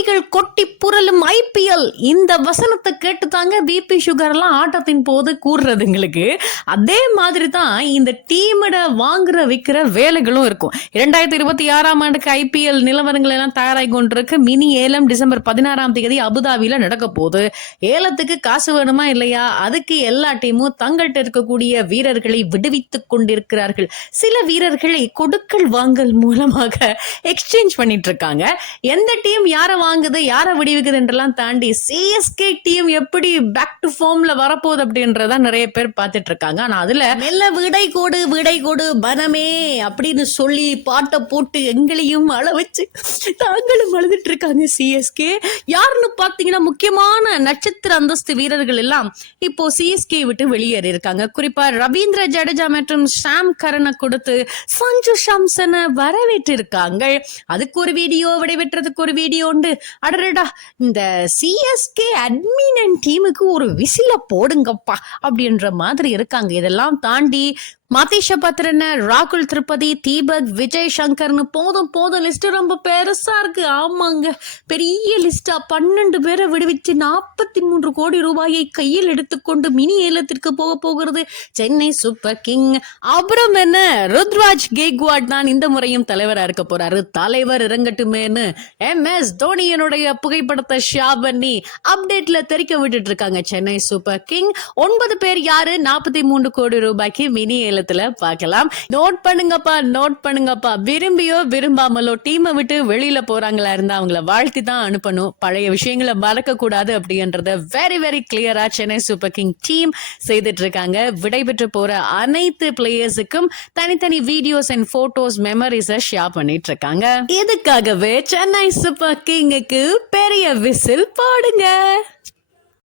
கோடிகள் கொட்டி புரளும் IPL இந்த வசனத்தை கேட்டு தாங்க பிபி சுகர்லாம் ஆட்டத்தின் போது கூறுறதுங்களுக்கு. அதே மாதிரி தான் இந்த டீமிட வாங்குற விற்கிற வேலைகளும் இருக்கும். 2026ஆம் ஆண்டுக்கு IPL நிலவரங்கள் எல்லாம் தயாராகி கொண்டிருக்கு. மினி ஏலம் டிசம்பர் 16ஆம் தேதி அபுதாபியில நடக்க போகுது. ஏலத்துக்கு காசு வேணுமா இல்லையா? அதுக்கு எல்லா டீமும் தங்கள்கிட்ட இருக்கக்கூடிய வீரர்களை விடுவித்துக் கொண்டிருக்கிறார்கள். சில வீரர்களை கொடுக்கல் வாங்கல் மூலமாக எக்ஸ்சேஞ்ச் பண்ணிட்டு இருக்காங்க. எந்த டீம் யாரை வாங்குது யாரை விடுவிக்குது என்றெல்லாம் தாண்டி CSK டீம் எப்படி பேக் டு ஃபார்ம்ல வரப்போகுது அப்படின்றதான் நிறைய பேர் பார்த்துட்டு இருக்காங்க. ஆனா அதுல மெல்ல விடை கோடு பனமே அப்படின்னு சொல்லி பாட்டை போட்டு எங்களையும் அழ வச்சு தாங்களும் அழுதுட்டு இருக்காங்க CSK. யாருன்னு பாத்தீங்கன்னா முக்கியமான நட்சத்திர அந்தஸ்து வீரர்கள் எல்லாம் இப்போ CSK விட்டு வெளியேறி இருக்காங்க. குறிப்பா ரவீந்திர ஜடேஜா மற்றும் சாம் கரனை கொடுத்து சஞ்சு சாம்சனை வரவேற்று இருக்காங்க. அதுக்கு ஒரு வீடியோ, விடைபெற்றதுக்கு ஒரு வீடியோ உண்டு. அடடா, இந்த CSK அட்மின் அண்ட் டீமுக்கு ஒரு விசில போடுங்கப்பா அப்படின்ற மாதிரி இருக்காங்க. இதெல்லாம் தாண்டி மதீஷ பத்ரன், ராகுல் திரிபதி, தீபக், விஜய் சங்கர்னு போதும் லிஸ்ட் ரொம்ப பெருசா இருக்கு. ஆமாங்க, பெரிய லிஸ்டா 12 பேரை விடுவிச்சு 43 கோடி ரூபாயை கையில் எடுத்துக்கொண்டு மினி ஏலத்திற்கு போகிறது சென்னை சூப்பர் கிங். அப்புறம் என்ன, ருத்ராஜ் கெய்க்வாட் தான் இந்த முறையும் தலைவரா இருக்க போறாரு. தலைவர் இறங்கட்டுமேனு MS தோனியனுடைய புகைப்படத்தை ஷேர் பண்ணி அப்டேட்ல தெரிக்க விட்டுட்டு இருக்காங்க சென்னை சூப்பர் கிங். 9 பேர் யாரு? 43 கோடி ரூபாய்க்கு மினி ஏல பார்க்கலாம். நோட் பண்ணுங்கப்பா. விரும்பியோ விரும்பாமலோ டீமை விட்டு வெளியில போறாங்களா இருந்தா அவங்கள வாழ்த்தி தான் அனுப்பணும். பழைய விஷயங்களை மறக்க கூடாது அப்படின்றத வெரி வெரி கிளியரா சென்னை சூப்பர் கிங் டீம் செய்துட்டு இருக்காங்க. விடைபெற்று போற அனைத்து பிளேயர்ஸுக்கும் தனித்தனி வீடியோஸ் அண்ட் போட்டோஸ் மெமரிஸை ஷேர் பண்ணிட்டு இருக்காங்க. இதுக்காகவே சென்னை சூப்பர் கிங்குக்கு பெரிய விசில் போடுங்க.